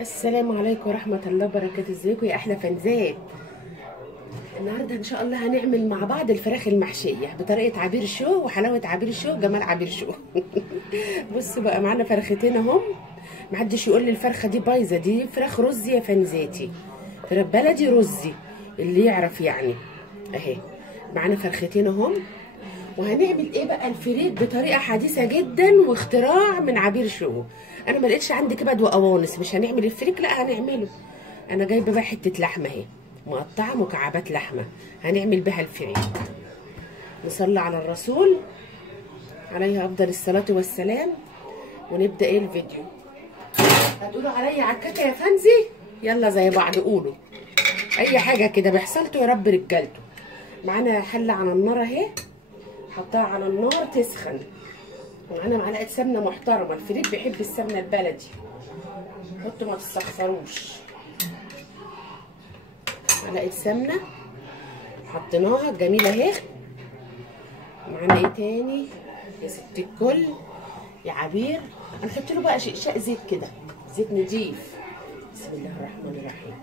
السلام عليكم ورحمة الله وبركاته. ازيكم يا احلى فنزات؟ النهارده ان شاء الله هنعمل مع بعض الفراخ المحشية بطريقة عبير شو وحلاوة عبير شو جمال عبير شو. بصوا بقى، معانا فرختين اهم. محدش يقول لي الفرخة دي بايظة، دي فراخ رز يا فنزاتي، فراخ بلدي رزي اللي يعرف يعني. اهي معانا فرختين اهم، وهنعمل ايه بقى؟ الفريك بطريقه حديثه جدا واختراع من عبير شو. انا ما لقيتش عندي كبد وقوانص، مش هنعمل الفريك، لا هنعمله. انا جايبه بقى حته لحمه اهي مقطعه مكعبات لحمه، هنعمل بها الفريك. نصلي على الرسول عليه افضل الصلاه والسلام ونبدا ايه الفيديو. هتقولوا عليا عكاكه يا فنزي؟ يلا زي بعض قولوا اي حاجه كده بيحصلته يا رب رجالته. معانا حله على النار اهي، حطها على النار تسخن. ومعانا معلقه سمنه محترمه، الفريك بيحب السمنه البلدي، حطوا ما تستخسروش. معلقه سمنه حطيناها جميله اهي. معانا ايه تاني يا ست الكل يا عبير؟ هنحط له بقى شقشاق زيت كده، زيت نضيف. بسم الله الرحمن الرحيم.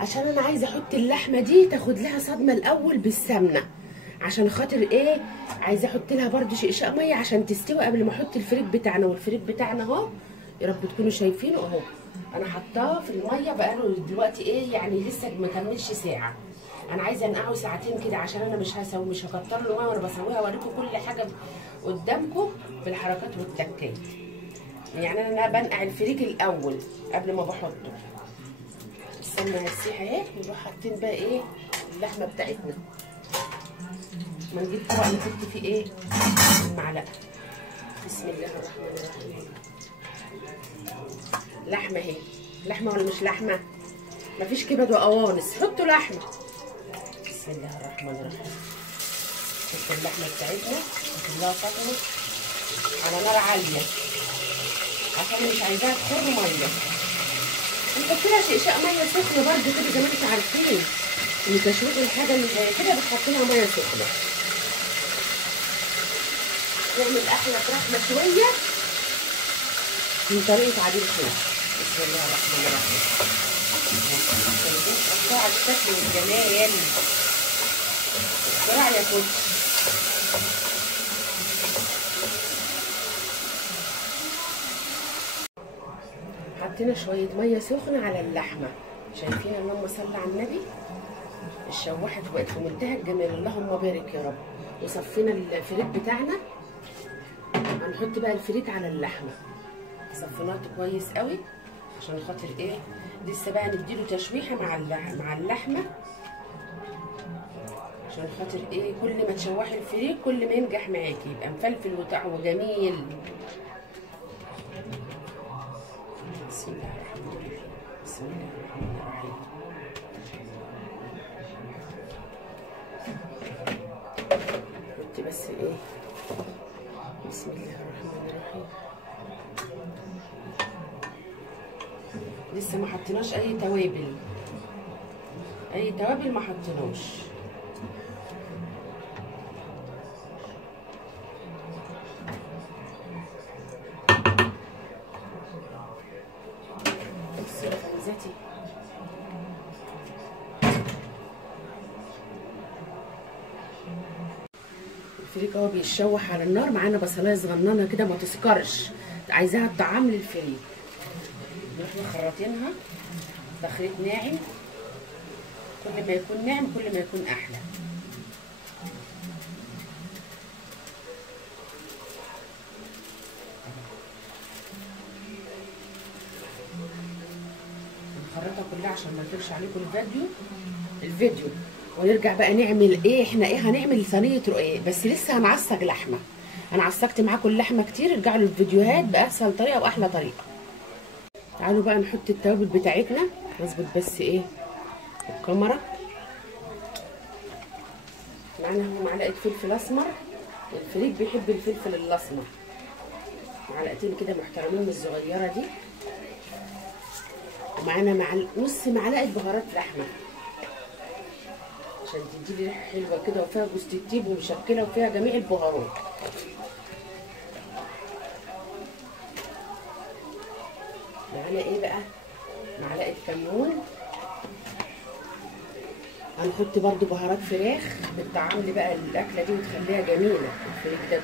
عشان انا عايزه احط اللحمه دي تاخد لها صدمه الاول بالسمنه، عشان خاطر ايه؟ عايزه احط لها برده شقشاق ميه عشان تستوي قبل ما احط الفريك بتاعنا. والفريك بتاعنا اهو يا رب تكونوا شايفينه اهو، انا حطاه في الميه بقاله دلوقتي ايه يعني لسه ما كملش ساعه. انا عايزه انقعه ساعتين كده، عشان انا مش هكتر له ميه وانا بسويها، اوريكم كل حاجه قدامكم بالحركات والتكات. يعني انا بنقع الفريك الاول قبل ما بحطه. السمنه هتسيح اهي، نروح حاطين بقى ايه اللحمه بتاعتنا. ما نجيب طبق نحط فيه ايه المعلقه. بسم الله الرحمن الرحيم. لحمه اهي، لحمه ولا مش لحمه؟ مفيش كبد وقوانص، حطوا لحمه. بسم الله الرحمن الرحيم. نحط اللحمه بتاعتنا نخليها صدمه على نار عاليه عشان مش عايزاها تخر ميه. نحط لها شقشاق ميه سخنه برده كده زي ما انتم عارفين ان تشويق الحاجه اللي زي كده بتحط لها ميه سخنه. نعمل احلى فراخ مشويه من طريقه عبير شو. بسم الله الرحمن الرحيم. قطع الشكل والجمال، اختراع يا كوتش. حطينا شويه ميه سخنه على اللحمه، شايفين؟ اللهم صل على النبي. اتشوحت وبقت في منتهى الجمال، اللهم بارك يا رب. وصفينا الفريك بتاعنا، هنحط بقى الفريك على اللحمه. صفيناه كويس قوي عشان خاطر ايه لسه بقى نديله تشويحه مع اللحمه، عشان خاطر ايه كل ما تشوحي الفريك كل ما ينجح معاكي، يبقى مفلفل وطعمه جميل. بسم الله الرحمن الرحيم. بسم الله الرحمن الرحيم. حطي بس ايه، بسم الله الرحمن الرحيم. لسه ما حطيناش اي توابل، اي توابل ما حطيناش. بصي يا فنزاتي، الفريك اهو بيتشوح على النار. معانا بصلايه صغننه كده ما تسكرش، عايزاها تطعم لي الفريك. نروح مخرطينها تخريط ناعم، كل ما يكون ناعم كل ما يكون احلى. نخرطها كلها عشان ما يطولش عليكم الفيديو. ونرجع بقى نعمل ايه؟ احنا ايه هنعمل صينيه رقاق، بس لسه هنعصج لحمه. انا عصقت معاكم اللحمه كتير، ارجعوا للفيديوهات باسهل طريقه واحلى طريقه. تعالوا بقى نحط التوابل بتاعتنا، نظبط بس ايه الكاميرا. معانا هو معلقه فلفل اسمر، الفريك بيحب الفلفل الاسمر. معلقتين كده محترمين من الصغيره دي. ومعانا نص معلقه بهارات لحمه عشان تديلي ريحه حلوه كده، وفيها جوز الطيب ومشكله وفيها جميع البهارات. معانا ايه بقى؟ معلقه كمون. هنحط برضو بهارات فراخ بتطعم لي بقى الاكله دي وتخليها جميله. الفريك ده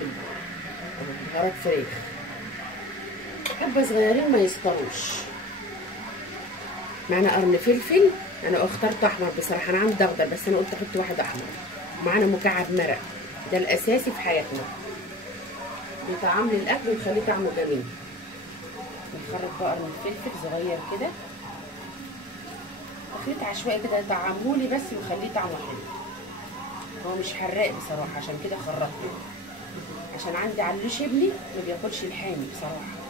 بهارات فراخ حبه صغيرين ما يسكروش. معانا قرن فلفل، انا اخترت احمر بصراحه، انا عندي اخضر بس انا قلت احط واحد احمر. ومعانا مكعب مرق، ده الاساسي في حياتنا، بيطعم لي الاكل ويخليه طعمه جميل. نخرط بقى قرن الفلفل صغير كده، خليط عشوائي كده يطعمهولي بس ويخليه طعمه حلو. هو مش حراق بصراحه، عشان كده خرطته، عشان عندي علوش ابني ما بياكلش الحامي بصراحه.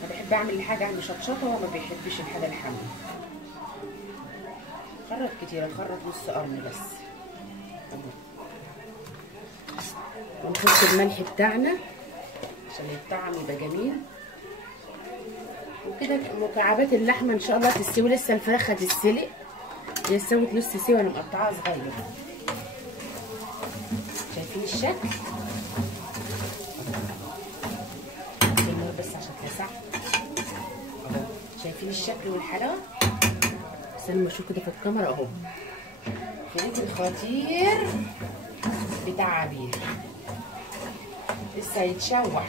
انا بحب اعمل الحاجه مشطشطه وهو ما بيحبش الحاجه الحاميه. خرط كتير، نخرط نص قرن بس. ونحط الملح بتاعنا عشان الطعم يبقى جميل. وكده مكعبات اللحمه ان شاء الله تستوي. لسه الفراخ هتتسلق، هي استوت نص سوا، انا مقطعاها صغير. شايفين الشكل؟ النار بس عشان تلسع. شايفين الشكل والحلاوه؟ استنوا اشوف كده في الكاميرا اهو. فريك الخطير بتاع عبير لسه هيتشوح.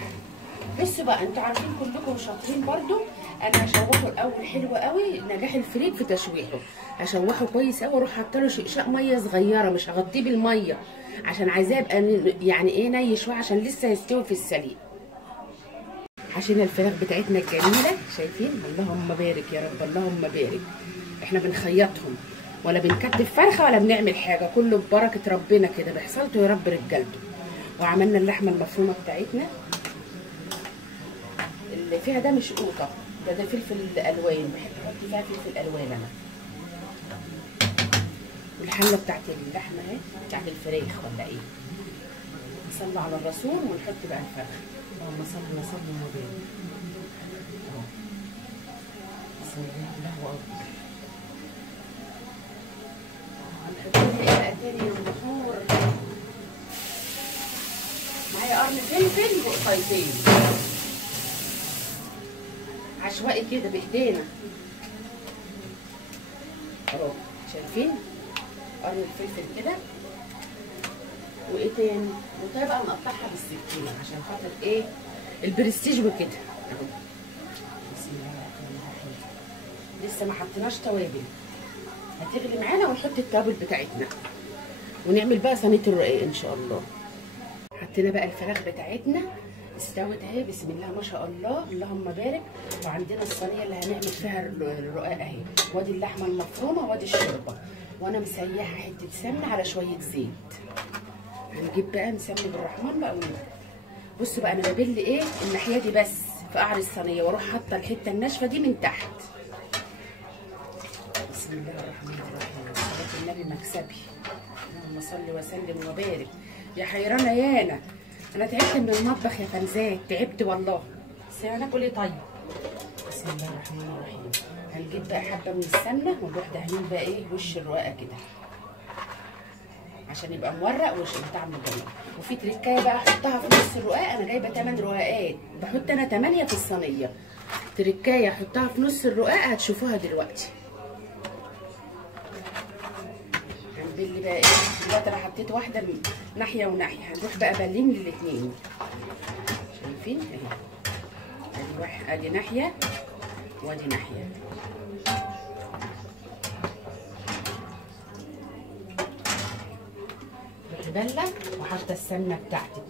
بصوا بقى، انتوا عارفين كلكم شاطرين برضو. انا هشوحه الاول حلو قوي. نجاح الفريك في تشويحه، هشوحه كويس قوي واروح حاطه له شقشاق ميه صغيره، مش هغطيه بالميه عشان عايزاه يبقى يعني ايه ني شويه عشان لسه يستوي في السليق. حشينا الفراخ بتاعتنا الجميله، شايفين؟ اللهم بارك يا رب، اللهم بارك. احنا بنخيطهم ولا بنكتف فرخه ولا بنعمل حاجه، كله ببركه ربنا كده بحصلته يا رب رجالته. وعملنا اللحمه المفرومه بتاعتنا اللي فيها ده مش قوطه، ده فلفل الوان، بحب احط فيها فلفل الوان انا. والحله بتاعت اللحمه اهي، بتاعت الفراخ ولا ايه. نصلي على الرسول ونحط بقى الفرخ. اللهم صل وسلم وبارك. بسم الله، الله اكبر. هنحط لها ايه بقى تاني يا بخور؟ معايا قرن فلفل وقطيتين عشوائي كده بايدينا اهو، شايفين؟ قرن الفلفل كده. وايه تاني؟ وطيب نقطعها بالسكينه عشان خاطر ايه؟ البرستيج وكده اهو. بسم الله الرحمن الرحيم. لسه ما حطيناش توابل، هتغلي معانا ونحط التوابل بتاعتنا ونعمل بقى صينيه الرقاق ان شاء الله. حطينا بقى الفراخ بتاعتنا استوت اهي، بسم الله ما شاء الله، اللهم بارك. وعندنا الصينيه اللي هنعمل فيها الرقاق اهي، وادي اللحمه المفرومه وادي الشوربه، وانا مسيحه حته سمنه على شويه زيت. هنجيب بقى نسمي بالرحمن بقى ونبدا. بصوا بقى، انا ببل ايه الناحيه دي بس في قعر الصينيه، واروح حاطه الحته الناشفه دي من تحت. بسم الله الرحمن الرحيم، صلاه النبي مكسبي. اللهم صل وسلم وبارك. يا حيرانه يانا، انا تعبت من المطبخ يا فنزات، تعبت والله. بس هناكل ايه طيب؟ بسم الله الرحمن الرحيم. هنجيب بقى حبه من السمنه ونروح دهنين بقى ايه وش الرقاقه كده عشان يبقى مورق وش طعمه جميل. وفي تريكايه بقى احطها في نص الرقاق. انا جايبه 8 رقاقات، بحط انا 8 في الصينيه. تريكايه احطها في نص الرقاق هتشوفوها دلوقتي. هنبل بقى ايه دلوقتي. انا حطيت واحده ناحيه وناحيه، هنروح بقى بالين للاثنين. شايفين اهي، ادي واحد، ادي ناحيه وادي ناحيه. بله وحاطه السمنه بتاعتي.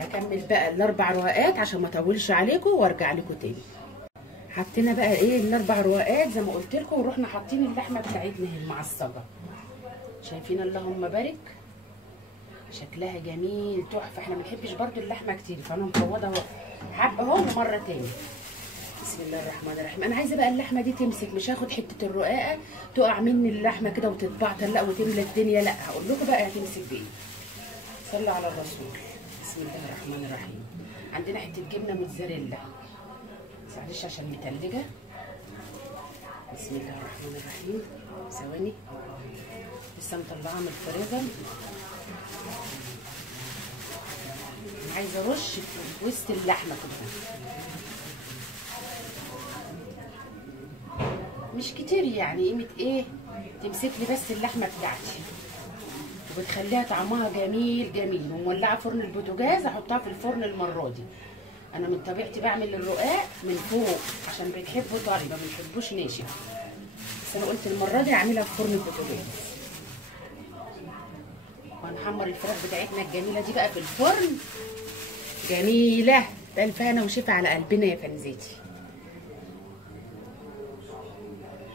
هكمل بقى الاربع رقاقات عشان ما اطولش عليكم وارجع لكم تاني. حطينا بقى ايه الاربع رقاقات زي ما قلت لكم، ورحنا حاطين اللحمه بتاعتنا اهي المعصجه. شايفين؟ اللهم بارك. شكلها جميل تحفه. احنا ما بنحبش برده اللحمه كتير، فانا مفوضه حبه اهو ومره تاني. بسم الله الرحمن الرحيم. انا عايزه بقى اللحمه دي تمسك، مش هاخد حته الرقاقه تقع مني اللحمه كده وتتبعتر لا وتملى الدنيا، لا هقول لكم بقى هتمسك بايه. صلوا على الرسول. بسم الله الرحمن الرحيم. عندنا حته جبنه موتزاريلا، معلش عشان متلجه. بسم الله الرحمن الرحيم. ثواني لسه مطلعاها من الفريزر. انا عايزه ارش في وسط اللحمه كده. مش كتير يعني، قيمه ايه، تمسك لي بس اللحمه بتاعتي وبتخليها طعمها جميل جميل. ومولعه فرن البوتاجاز، احطها في الفرن المره دي. انا من طبيعتي بعمل الرقاق من فوق عشان بتحبه طري، ما بنحبوش ناشف، بس انا قلت المره دي هعملها في فرن البوتاجاز. وهنحمر الفراخ بتاعتنا الجميله دي بقى في الفرن. جميله، الف هنا وشفا على قلبنا يا فنزيتي.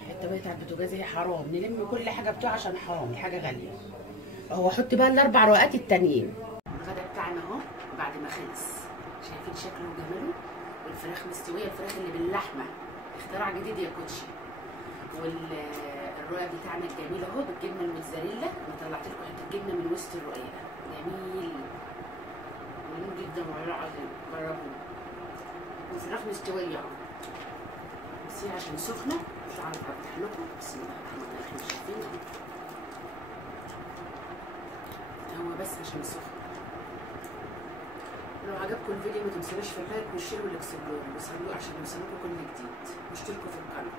الحته بقى بتاع البوتاجاز هي حرام نلم كل حاجه بتوع عشان حرام، الحاجه غاليه. اهو احط بقى الاربع رقات التانيين. الغدا بتاعنا اهو بعد ما خلص، شايفين شكله وجماله، والفراخ مستويه، الفراخ اللي باللحمه اختراع جديد يا كوتشي. والرقاق بتاعنا الجميل اهو بالجبنه الموتزاريلا. انا طلعت لكم حته جبنه من وسط الرقاق، جميل جميل جدا والله العظيم، جربوه. والفراخ مستويه اهو، بس هي عشان سخنه مش عارفه افتح لكم. بسم الله الرحمن الرحيم، شايفين هو بس عشان سخن. لو عجبكم الفيديو ما تنسونوش في اللايك والشير والاكسبلور، وصلوا عشان يوصلكم كل جديد، واشتركوا في القناه.